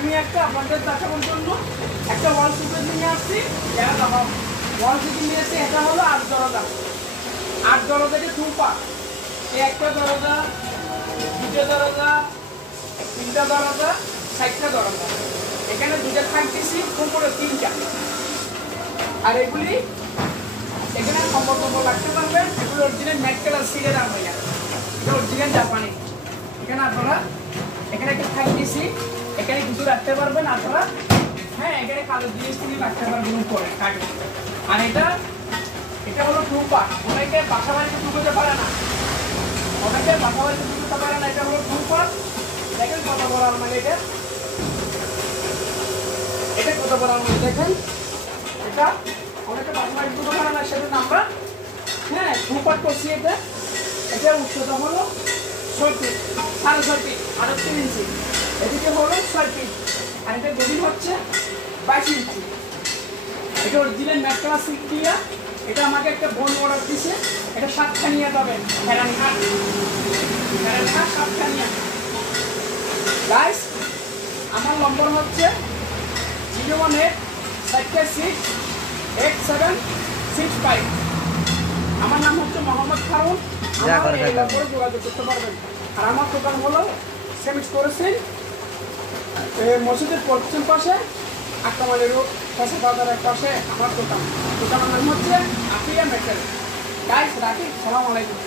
আমি একটা আপনাদের দেখানোর জন্য একটা ওয়াল সুকেস নিয়ে আসছি। ওয়াল সুকেস নিয়ে আসছি, এটা হলো 8 দরজা। 8 দরজা থেকে 2 পার্ট। এই একটা দরজা, দুটো দরজা, তিনটা দরজা, 4টা দরজা। এখানে দুটো থাকতেছি, উপরে 3টা। আর এগুলি এখানে সম্পর্ক রাখতে পারবেন। এগুলো অরিজিনাল ম্যাট কালার সিলের আলমারি, এটা অরিজিনাল জাপানি। এখানে আপনারা এখানে একটা থাকতেছি, এখানে কিছু রাখতে পারবেন আপনারা। হ্যাঁ, এখানে কালো জিনিস তিনি রাখতে পারবেন উপরে কাঠে। আর এটা হলো 2 পার্ট। অনেকে বাসা বাড়িতে ঢুকতে পারে না, এটা হলো 2 পার্ট। দেখেন কত বড় আলমারি এটা কত বড় আলমারি দেখেন। এটা অনেকে বাসা বাড়িতে ঢুকতে পারে না, সেটা আমরা 2 পার্ট করছি। এটা উচ্চতা হলো 6 ফিট, 6.5 ফিট, 38 ইঞ্চি। এদিকে হলো 6 ফিট, আর এটা গভীর হচ্ছে 22 ইঞ্চি। এটা অরিজিনাল ম্যাট কালার সিল্ক দিয়া। এটা আমাকে একটা বোন অর্ডার দিছে। এটা 7খানিয়া পাবেন, হেরানি হাট 7খানিয়া। গাইস, আমার নম্বর হচ্ছে 018-486-8765। আমার নাম হচ্ছে মোহাম্মদ ফারুন। আমার এই নম্বরে যোগাযোগ করতে পারবেন। আর আমার দোকান হলো সেমিক্স করেছেন মসজিদের পশ্চিম পাশে, 8 মাইলের পাশে, বাজারের পাশে আমার দোকানের নাম হচ্ছে আফিয়া মেটাল। গাইস, রাখি। সালাম আলাইকুম।